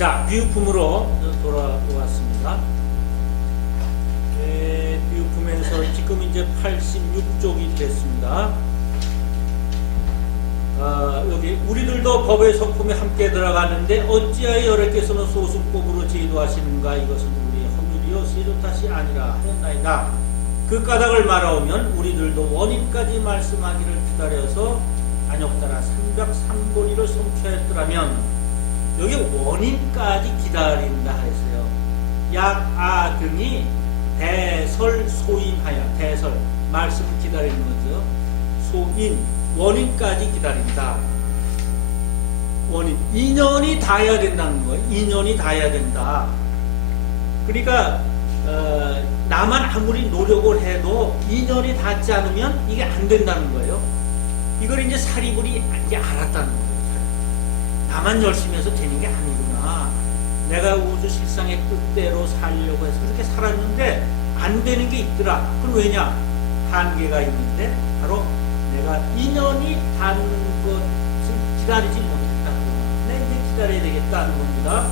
자, 비유품으로 돌아왔습니다. 비유품에서 지금 이제 86쪽이 됐습니다. 여기 우리들도 법의 성품에 함께 들어가는데 어찌하여 여러께서는 소승법으로 제도하시는가? 이것은 우리의 허물이요 세조 탓이 아니라 하였나이다. 그 까닭을 말하오면 우리들도 원인까지 말씀하기를 기다려서 안욕따라 303보리를 성취하였더라면, 여기 원인까지 기다린다 했어요. 약아 등이 대설 소인하여, 대설 말씀 기다리는 거죠. 소인 원인까지 기다린다. 원인 인연이 닿아야 된다는 거예요. 인연이 닿아야 된다. 그러니까 나만 아무리 노력을 해도 인연이 닿지 않으면 이게 안 된다는 거예요. 이걸 이제 사리불이 이제 알았다는 거예요. 나만 열심히 해서 되는 게 아니구나. 내가 우주 실상의 뜻대로 살려고 해서 그렇게 살았는데 안 되는 게 있더라. 그럼 왜냐? 한계가 있는데 바로 내가 인연이 닿는 것을 기다리지 못했다. 내가 이제 기다려야 되겠다는 겁니다.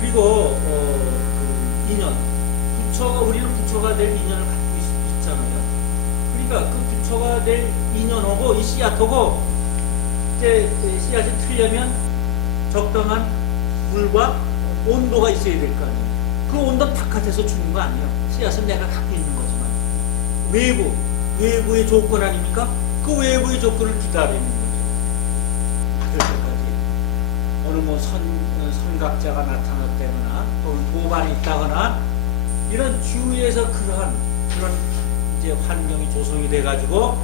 그리고 그 인연, 부처가, 우리는 부처가 될 인연을 갖고 있잖아요. 그러니까 그 부처가 될 인연하고 이 씨앗하고 이제 씨앗이 틀려면 적당한 물과 온도가 있어야 될 거 아니에요. 그 온도는 바깥에서 주는 거 아니에요. 씨앗은 내가 갖고 있는 거지만 외부의 조건 아닙니까? 그 외부의 조건을 기다리는 거죠. 받을 때까지. 어느 뭐 선각자가 나타났다거나 또는 도반이 있다거나 이런 주위에서 그런 이제 환경이 조성이 돼가지고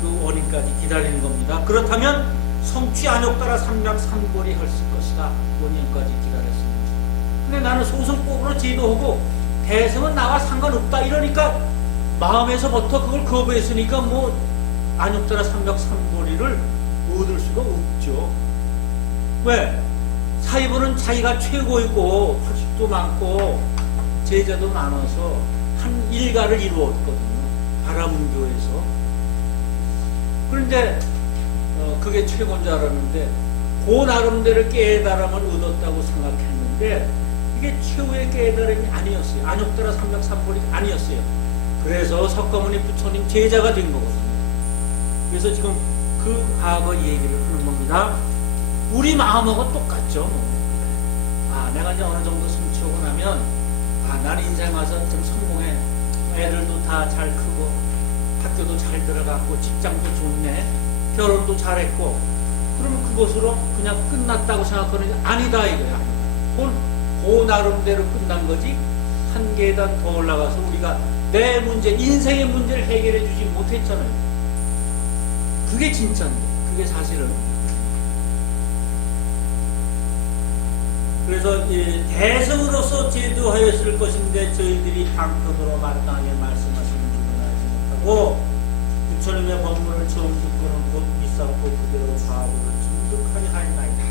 그 원인까지 기다리는 겁니다. 그렇다면 성취 안욕따라 303보리 헐쓸 것이다. 원인까지 기다렸습니다. 근데 나는 소승법으로 제도하고 대성은 나와 상관없다 이러니까 마음에서부터 그걸 거부했으니까 뭐 안욕따라 303보리를 얻을 수가 없죠. 왜? 사이보는 자기가 최고이고 학식도 많고 제자도 많아서 한 일가를 이루었거든요. 바라문교에서. 그런데 그게 최고인 줄 알았는데 그 나름대로 깨달음을 얻었다고 생각했는데 이게 최후의 깨달음이 아니었어요. 안욕따라 303보리가 아니었어요. 그래서 석가모니 부처님 제자가 된 거거든요. 그래서 지금 그 과거 얘기를 하는 겁니다. 우리 마음하고 똑같죠. 내가 이제 어느 정도 숨치고 나면 난 인생 와서 좀 성공해. 애들도 다 잘 크고 학교도 잘 들어갔고 직장도 좋네. 결혼도 잘했고 그러면 그것으로 그냥 끝났다고 생각하는데 아니다 이거야. 그 나름대로 끝난 거지. 한 계단 더 올라가서 우리가 내 문제, 인생의 문제를 해결해 주지 못했잖아요. 그게 진짜인데, 그게 사실은. 그래서 대성으로서 제도하였을 것인데 저희들이 방편으로 마땅하게 말씀하시는 줄은 알지 못하고 부처님의 법문을 처음 듣고는 곧 믿사고 그대로 좌우를 진득하게 하였나이다.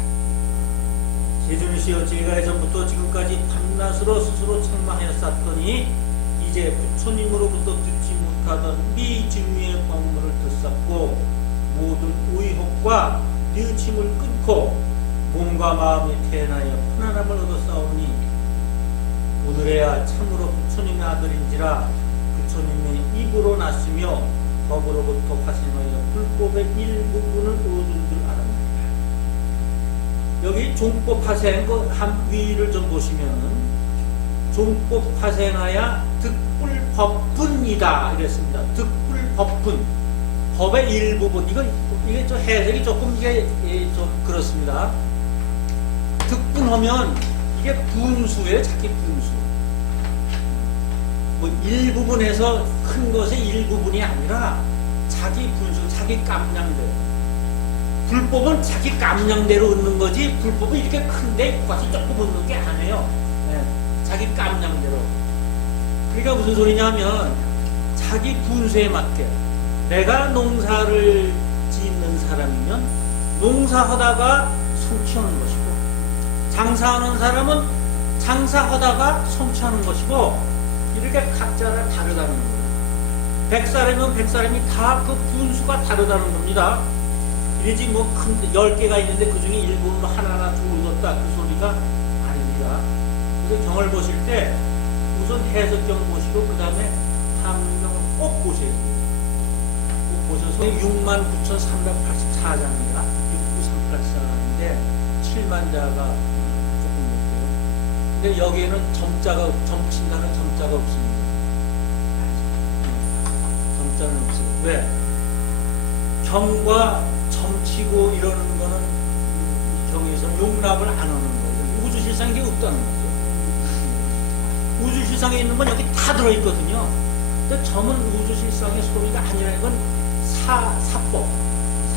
세존이시여, 제가 예전부터 지금까지 밤낮으로 스스로 책망하였었더니 이제 부처님으로부터 듣지 못하던 미증유의 법문을 듣습고 모든 의혹과 뉘우침을 끊고 몸과 마음이 태어나여 편안함을 얻었사오니 오늘에야 참으로 부처님의 아들인지라 부처님의 입으로 났으며 법으로부터 화생하여 불법의 일부분을 얻은 줄 알았나이다. 여기 종법 화생 한 위를 좀 보시면은 종법 화생하여 득불법분이다 이랬습니다. 득불법분, 법의 일부분. 이게 좀 해석이 조금 이게 좀 그렇습니다. 득분하면 이게 분수예요. 자기 분수. 뭐 일부분에서 큰 것의 일부분이 아니라 자기 분수, 자기 깜냥대로. 불법은 자기 깜냥대로 얻는 거지 불법은 이렇게 큰데 가서 조금 얻는 게 아니에요. 네. 자기 깜냥대로. 그러니까 무슨 소리냐면 자기 분수에 맞게 내가 농사를 짓는 사람이면 농사하다가 성취하는 것이고 장사하는 사람은 장사하다가 성취하는 것이고 이렇게 각자가 다르다는 거예요. 100사람이면 100사람이 다 그 분수가 다르다는 겁니다. 이러지 뭐 큰 10개가 있는데 그 중에 일부는 하나나 둘 얻었다 그 소리가 합니다. 그래서 경을 보실 때 우선 해석경을 보시고 그 다음에 한문경을 꼭 보셔야 돼요. 꼭 보셔서 69,384자입니다. 69384인데 7만 자가 조금 못돼요. 근데 여기에는 점친다는 점자가 없습니다. 점자는 없어요. 왜? 경과 점치고 이러는 거는 경에서는 용납을 안 하는 거예요. 우주실상에 이게 없다는 거죠. 우주실상에 있는 건 여기 다 들어있거든요. 근데 점은 우주실상의 소리가 아니라는 건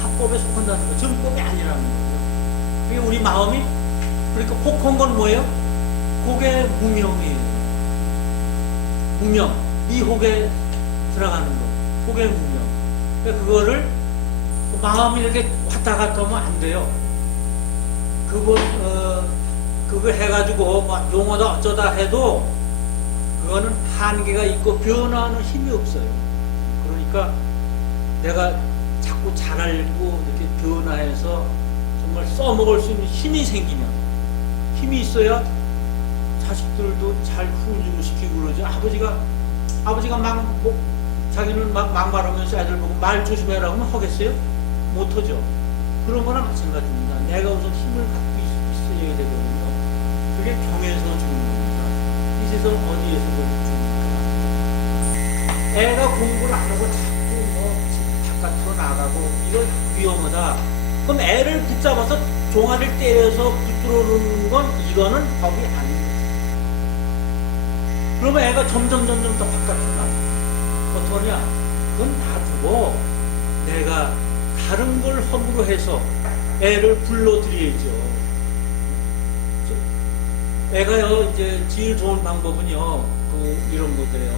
사법에 속한다는 거죠. 정법이 아니라는 거죠. 그게 우리 마음이, 그러니까 혹한 건 뭐예요? 혹의 무명이에요. 무명, 미혹에 들어가는 거. 혹의 무명. 그러니까 그거를 마음이 이렇게 왔다 갔다 하면 안 돼요. 그거 해가지고 막 용어다 어쩌다 해도 그거는 한계가 있고 변화하는 힘이 없어요. 그러니까 내가 자꾸 잘 알고 이렇게 변화해서 정말 써먹을 수 있는 힘이 생기면, 힘이 있어야 자식들도 잘 훈육시키고 그러죠. 아버지가 자기는 막말하면서 애들 보고 말 조심해라 하면 하겠어요? 못하죠. 그런 거나 마찬가지입니다. 내가 우선 힘을 갖고 있어야 되거든요. 그게 경에서 주는 겁니다. 이 세상 어디에서 줍니까? 애가 공부를 안 하고 자꾸 바깥으로 나가고 이거 위험하다. 그럼 애를 붙잡아서 종아리를 때려서 붙들어 놓는 건 이거는 법이 아닙니다. 그러면 애가 점점 더 바깥으로 나가. 어떠냐? 그건 놔두고 내가 다른 걸 허물어 해서 애를 불러들여야죠. 애가요, 이제 제일 좋은 방법은요, 이런 거예요.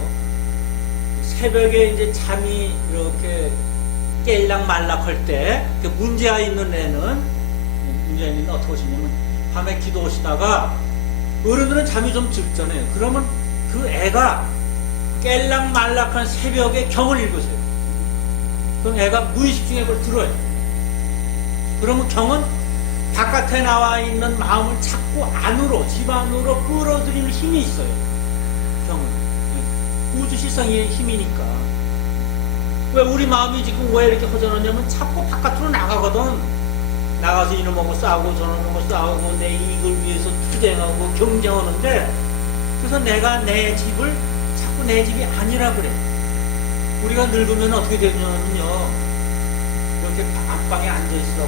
새벽에 이제 잠이 이렇게 깰락말락할 때, 문제가 있는 애는 어떻게 하시냐면, 밤에 기도하시다가, 어른들은 잠이 좀 적잖아요. 그러면 그 애가 깰락말락한 새벽에 경을 읽으세요. 그럼 애가 무의식 중에 그걸 들어요. 그러면 경은 바깥에 나와 있는 마음을 자꾸 안으로, 집 안으로 끌어들이는 힘이 있어요. 경은. 우주실상의 힘이니까. 왜 우리 마음이 지금 왜 이렇게 허전하냐면 자꾸 바깥으로 나가거든. 나가서 이놈하고 싸우고 저놈하고 싸우고 내 이익을 위해서 투쟁하고 경쟁하는데, 그래서 내가 내 집을 자꾸 내 집이 아니라 그래. 우리가 늙으면 어떻게 되냐면요, 이렇게 안방에 앉아있어.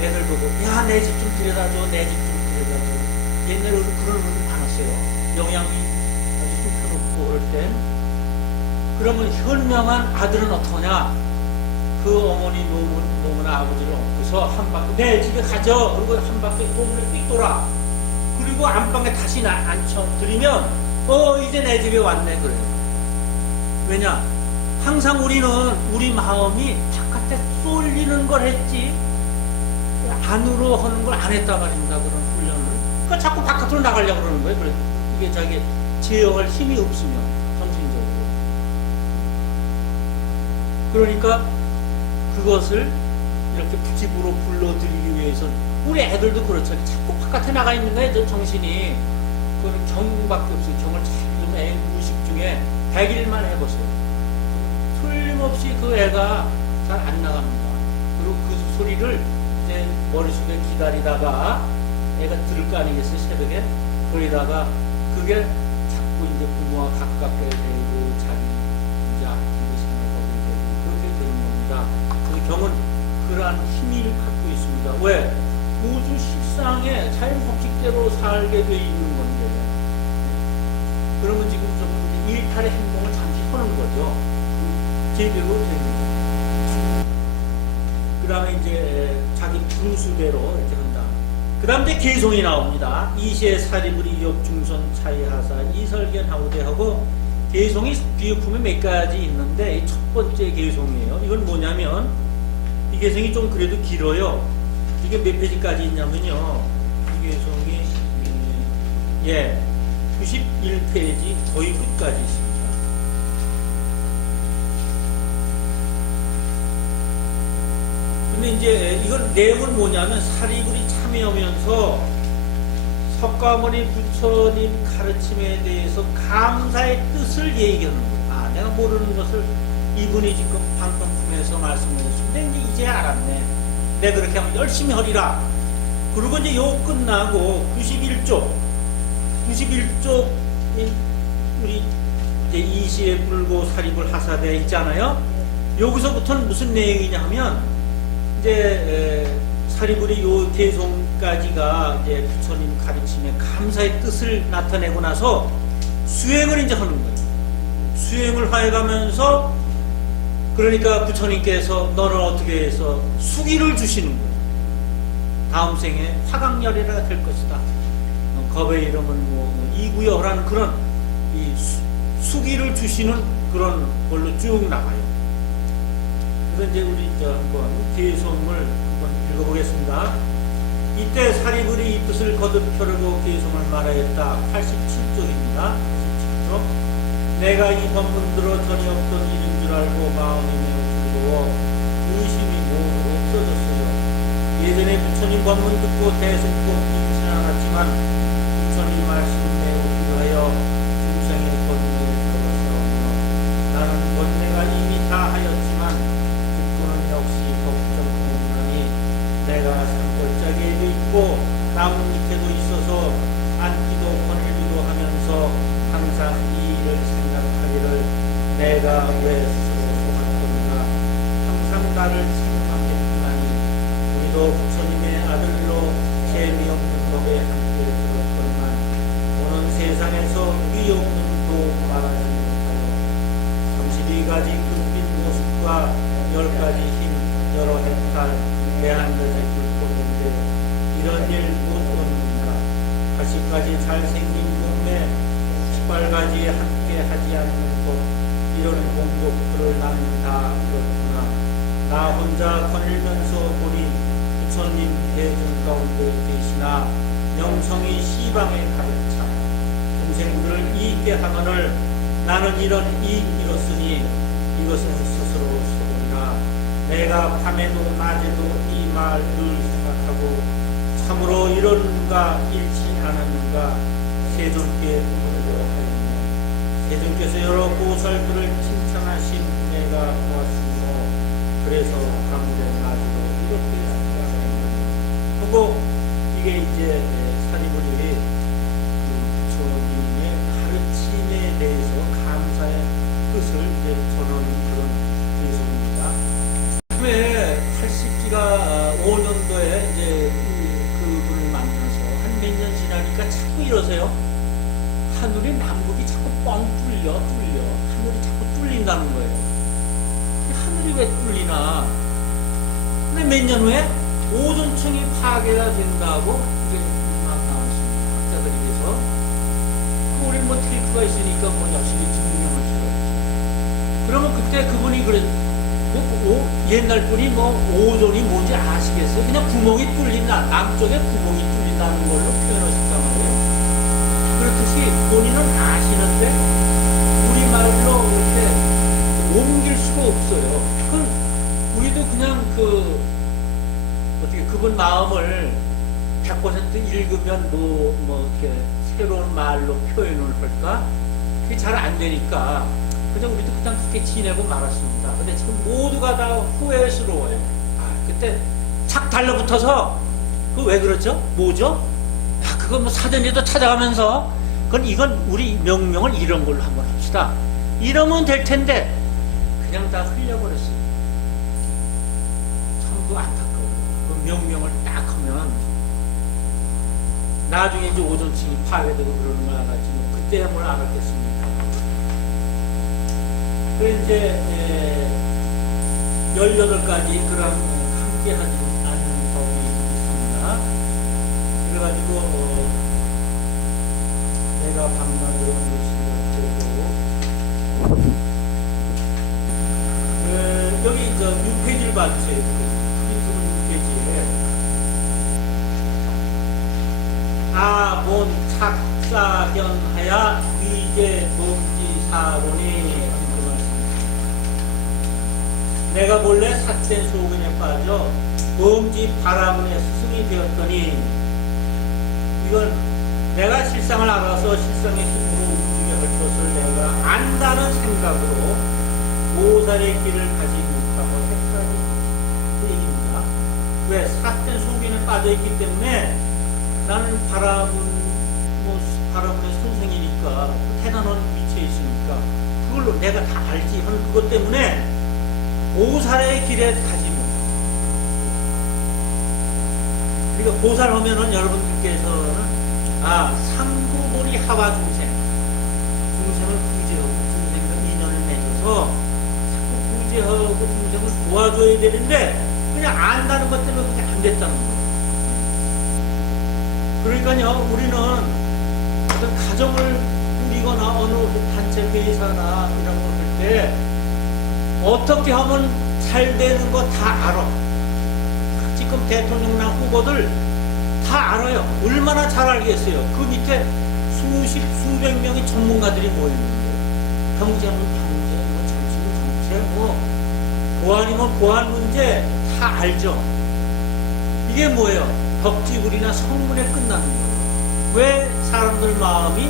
애들 보고, 야, 내 집 좀 들여다줘, 내 집 좀 들여다줘. 옛날에 그런 분들 많았어요. 영양이 아주 쑥스럽고 그럴 땐. 그러면 현명한 아들은 어떠냐? 그 어머니 노무나 아버지를 업고서 한 바퀴, 내 집에 가죠. 그리고 한 바퀴 동네 삑 돌아. 그리고 안방에 다시 앉혀드리면, 이제 내 집에 왔네, 그래요. 왜냐? 항상 우리 마음이 바깥에 쏠리는 걸 했지, 안으로 하는 걸 안 했단 말입니다. 그런 훈련을. 그러니까 자꾸 바깥으로 나가려고 그러는 거예요. 그래. 이게 자기 제어할 힘이 없으면, 정신적으로. 그러니까 그것을 이렇게 집으로 불러들이기 위해서는, 우리 애들도 그렇죠. 자꾸 바깥에 나가 있는 거예요, 정신이. 그거는 경밖에 없어요. 경을 좀 애 무의식 중에 100일만 해보세요. 틀림없이 그 애가 잘 안 나갑니다. 그리고 그 소리를 내 머릿속에 기다리다가 애가 들을 거 아니겠어요, 새벽에? 그러다가 그게 자꾸 이제 부모와 가깝게 되고 자기 이제 아끼고 생각하고 그렇게 되는 겁니다. 그래서 경은 그러한 힘을 갖고 있습니다. 왜? 우주 실상에 자연 법칙대로 살게 돼 있는 건데, 그러면 지금 좀 일탈의 행동을 잠시 하는 거죠. 제대로 됩니다. 그 다음에 이제 자기 분수대로 이렇게 한다. 그 다음에 개송이 나옵니다. 이시의 사리불이 역중선 차이하사 이설견하우대하고, 개송이 비유품에 몇 가지 있는데 첫 번째 개송이에요. 이건 뭐냐면, 이 개송이 좀 그래도 길어요. 이게 몇 페이지까지 있냐면요, 이 개송이 91페이지 거의 끝까지 있습니다. 근데 이제 이건 내용은 뭐냐면, 사리불이 참여하면서 석가모니 부처님 가르침에 대해서 감사의 뜻을 얘기하는 거예요. 아, 내가 모르는 것을 이분이 지금 방금 통해서 말씀을 했는데 이제 알았네. 내가 그렇게 하면 열심히 하리라. 그리고 이제 요 끝나고 91쪽 우리 이제 이시에 불고 사립을 하사되어 있잖아요. 여기서부터는 무슨 내용이냐 하면 이제 사리불이 요 개송까지가 이제 부처님 가르침에 감사의 뜻을 나타내고 나서 수행을 이제 하는 거예요. 수행을 해가면서 그러니까 부처님께서 너는 어떻게 해서 수기를 주시는 거예요. 다음 생에 화강열이라 될 것이다. 겁의 이름은 뭐 이구여라는 그런 이 수기를 주시는 그런 걸로 쭉 나가요. 그래서 이제 우리 이제 한번 개송을 한번 읽어보겠습니다. 이때 사리불이 이 뜻을 거듭 펴르고 개송을 말하였다. 87쪽입니다. 87쪽. 내가 이 법문들어 전혀 없던 일인 줄 알고 마음이 매우 즐거워 의심이 모두 없어졌어요. 예전에 부처님 법문 듣고 대승법 믿지는 않았지만 부처님 말씀 매우 필요하여 중생의 권위를 들어서오며 나는 권내가 이미 다 하였지만 듣고는 역시 걱정하느니 내가 산골짜기에도 있고 나무 밑에도 있어서 앉기도 거닐기도 하면서 항상 이 일을 생각하기를 내가 왜 스스로 속았던가 항상 나를 생각했구나니 우리도 부처님의 아들로 재미없는 법에 함께 들었건만 오는 세상에서 위없는 도 말하지 못하여 32가지 금빛 모습과 10가지 힘 여러 헥탈 내한여자 굴꽃인데 이런 일 못 얻는가 80가지 잘생긴 몸에 18가지 함께 하지 않는 것 이런 공덕들을 나는 다 그렇구나. 나 혼자 거닐면서 보니 부처님 대중 가운데 계시나 명성이 시방에 가득 차 동생들을 이익게 하거늘 나는 이런 이익 이뤘으니 이것은 스스로 소리라. 내가 밤에도 낮에도 이 말 늘 생각하고 참으로 이런가 잃지 않았는가 세존께 부르려 하였네. 세존께서 여러 보살들을 칭찬하신 내가 보았으므로 그래서 밤도 낮에도 이렇게 생각합니다. 하고 이게 이제 사리불이 부처님의 가르침에 대해서 감사의 뜻을 이제 전하는 그런 예술입니다. 처음에 80기가 5년도에 이제 그분을 만나서 한 몇 년 지나니까 자꾸 이러세요. 하늘이 남북이 자꾸 뻥 뚫려 하늘이 자꾸 뚫린다는 거예요. 하늘이 왜 뚫리나? 근데 몇 년 후에 오존층이 파괴가 된다고 이제 막 나왔습니다. 학자들에게서 우리 뭐 테이프가 있으니까 뭐 열심히 증명을 해요. 그러면 그때 그분이 그래 옛날 분이 뭐 오존이 뭔지 아시겠어요? 그냥 구멍이 뚫린다. 남쪽에 구멍이 뚫린다는 걸로 표현하셨단 말이에요. 그렇듯이 본인은 아시는데 우리말로 이렇게 옮길 수가 없어요. 그건 우리도 그냥 어떻게 그분 마음을 100% 읽으면 뭐 이렇게 새로운 말로 표현을 할까? 그게 잘 안 되니까 그냥 우리도 그냥 그렇게 지내고 말았습니다. 근데 지금 모두가 다 후회스러워요. 그때 착 달라붙어서 그 왜 그렇죠? 뭐죠? 그건 뭐 사전에도 찾아가면서 이건 우리 명명을 이런 걸로 한번 합시다. 이러면 될 텐데 그냥 다 흘려버렸어요. 참 그 안타까워요. 그 명명을 딱 하면 나중에 이제 오존층이 파괴되고 그러는 거 알았지 그때 뭘 알았겠습니까? 그래서 이제 18가지 그런 함께 하지 않는 법이 있습니다. 그래가지고 내가 밤낮으로 여기 6페이지를 봐주세요. 유튜브 6페이지에 아본 착사견하야 위제 동지사론이 내가 본래 삿된 소근에 빠져 범지 바라문의 스승이 되었더니 이건 내가 실상을 알아서 실상의 힘으로 움직여 할 것을 내가 안다는 생각으로 보살의 길을 가지 못하고 해탈하지 그 얘기입니다. 왜? 삿된 속에는 빠져있기 때문에 나는 바라문의 선생이니까 대단한 위치에 있으니까 그걸로 내가 다 알지 하는 그것 때문에 보살의 길에 가지 못해. 그러니까 보살하면은 여러분들께서는 상구보리 하와 중생을 구제하고 중생과 인연을 맺어서 자꾸 구제하고 중생을 도와줘야 되는데 그냥 안다는 것 때문에 그게 안 됐다는 거예요. 그러니까요, 우리는 어떤 가정을 꾸리거나 어느 단체 회사나 이런 거 할 때 어떻게 하면 잘 되는 거 다 알아. 지금 대통령랑 후보들 다 알아요. 얼마나 잘 알겠어요. 그 밑에 수백 명의 전문가들이 모여있는데 경제는 경제, 정치는 정치, 보안이면 보안 문제 다 알죠. 이게 뭐예요? 덕지불이나 성문에 끝나는 거예요. 왜 사람들 마음이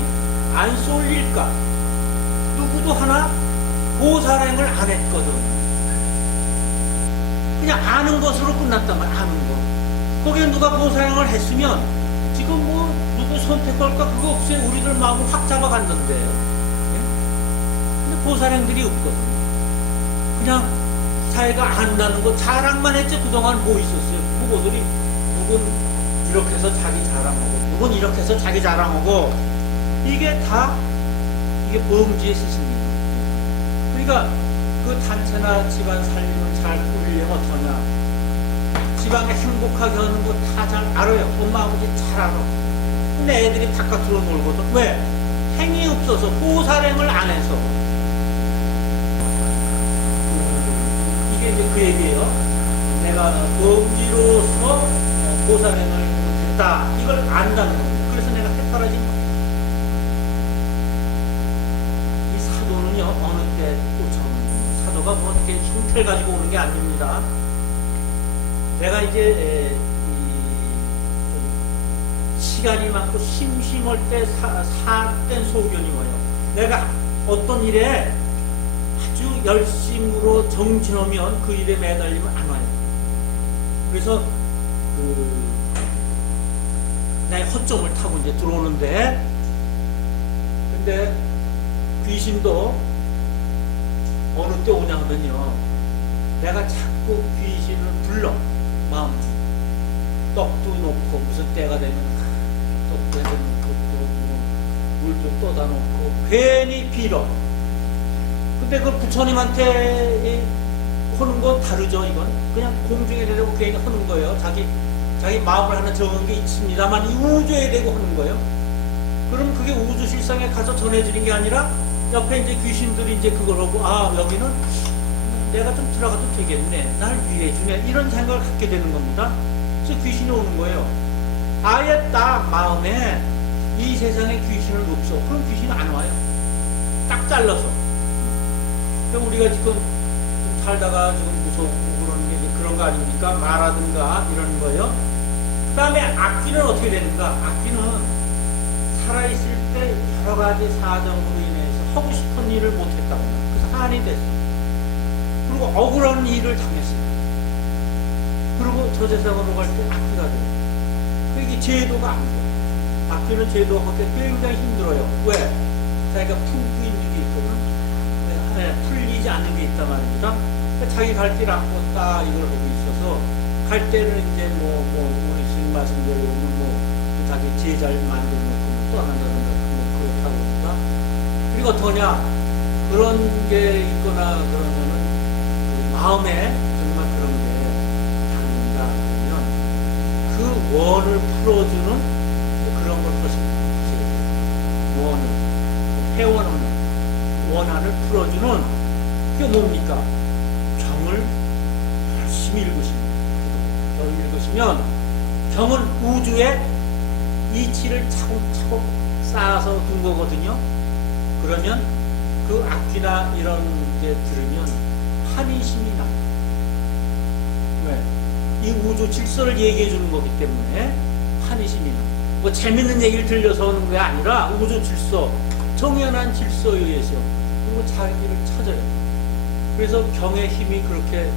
안 쏠릴까? 누구도 하나 보살행을 안 했거든. 그냥 아는 것으로 끝났단 말이야. 아는 거. 거기에 누가 보살행을 했으면 지금 누구 선택할까 그거 없어요. 우리들 마음을 확 잡아갔는데. 근데 보살행들이 없거든. 그냥 자기가 안다는 거 자랑만 했지. 그동안 뭐 있었어요. 후보들이 누군 이렇게 해서 자기 자랑하고 누군 이렇게 해서 자기 자랑하고 이게 다 이게 범죄의 시스입니다. 그러니까 그 단체나 집안 살림을 잘 꾸리려면 어떠냐. 지방에 행복하게 하는 거 다 잘 알아요. 엄마 아버지 잘 알아. 근데 애들이 바깥으로 놀거든. 왜? 행이 없어서 보살행을 안 해서. 이게 이제 그 얘기예요. 내가 범지로서 보살행을 했다. 이걸 안다는 거예요. 그래서 내가 해탈하지 마. 이 사도는요 어느 때 쫓아오는 사도가 뭐 어떻게 형태를 가지고 오는 게 아닙니다. 내가 이제 시간이 많고 심심할 때 사된 소견이 뭐예요? 내가 어떤 일에 아주 열심으로 정진하면 그 일에 매달리면 안 와요. 그래서 나의 허점을 타고 이제 들어오는데, 근데 귀신도 어느 때 오냐면요, 내가 자꾸 귀신을 불러. 마음 떡도 놓고 무슨 때가 되면 떡도 놓고 또 물도 떠다 놓고 괜히 빌어. 근데 그 부처님한테 하는 건 다르죠. 이건 그냥 공중에 대고 괜히 하는 거예요. 자기 마음을 하나 정한 게 있습니다만 이 우주에 대고 하는 거예요. 그럼 그게 우주 실상에 가서 전해지는 게 아니라 옆에 이제 귀신들이 이제 그걸 하고 여기는 내가 좀 들어가도 되겠네. 날 위해주네. 이런 생각을 갖게 되는 겁니다. 그래서 귀신이 오는 거예요. 아예 딱 마음에 이 세상에 귀신은 없어. 그럼 귀신은 안 와요. 딱 잘라서. 그러니까 우리가 지금 살다가 지금 무섭고 그런 게 그런 거 아닙니까? 말하든가 이런 거예요. 그 다음에 악귀는 어떻게 되는가? 악귀는 살아있을 때 여러 가지 사정으로 인해서 하고 싶은 일을 못했다고. 그래서 한이 됐어. 그리고 억울한 일을 당했어요. 그리고 저 세상으로 갈 때 악귀가 돼요. 그게 제도가 안 돼요. 악귀는 제도하기 굉장히 힘들어요. 왜? 자기가 품고 있는 게 있거든. 풀리지 않는 게 있단 말입니다. 그러니까 자기 갈 길 않고 딱 이걸 하고 있어서 갈 때는 이제 우리 스님 말씀대로 자기 제자를 만들어 놓고 떠난다는 그렇다고 합니다. 그리고 어떠냐? 그런 게 있거나 그러면은 마음에 정말 그런 게 닿는다 그러면 그 원을 풀어주는 그런 걸 것입니다. 원을 회원을 원한을 풀어주는 그게 뭡니까? 경을 열심히 읽으시면 경은 우주에 이치를 차곡차곡 쌓아서 둔 거거든요. 그러면 그 악기나 이런 게 들으면 한인심이 나. 왜? 이 우주 질서를 얘기해 주는 거기 때문에 한인심이 나. 뭐 재밌는 얘기를 들려서 오는 게 아니라 우주 질서, 정연한 질서에 의해서 그리고 자기를 찾아요. 그래서 경의 힘이 그렇게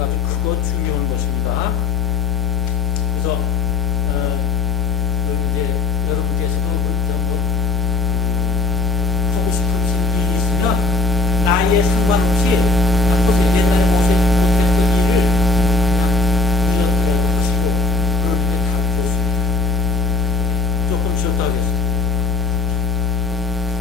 아주 크고 중요한 것입니다. 그래서 이제 여러분께서도 하고 싶은 일이 있으면 나이에 상관없이 한번 옛날에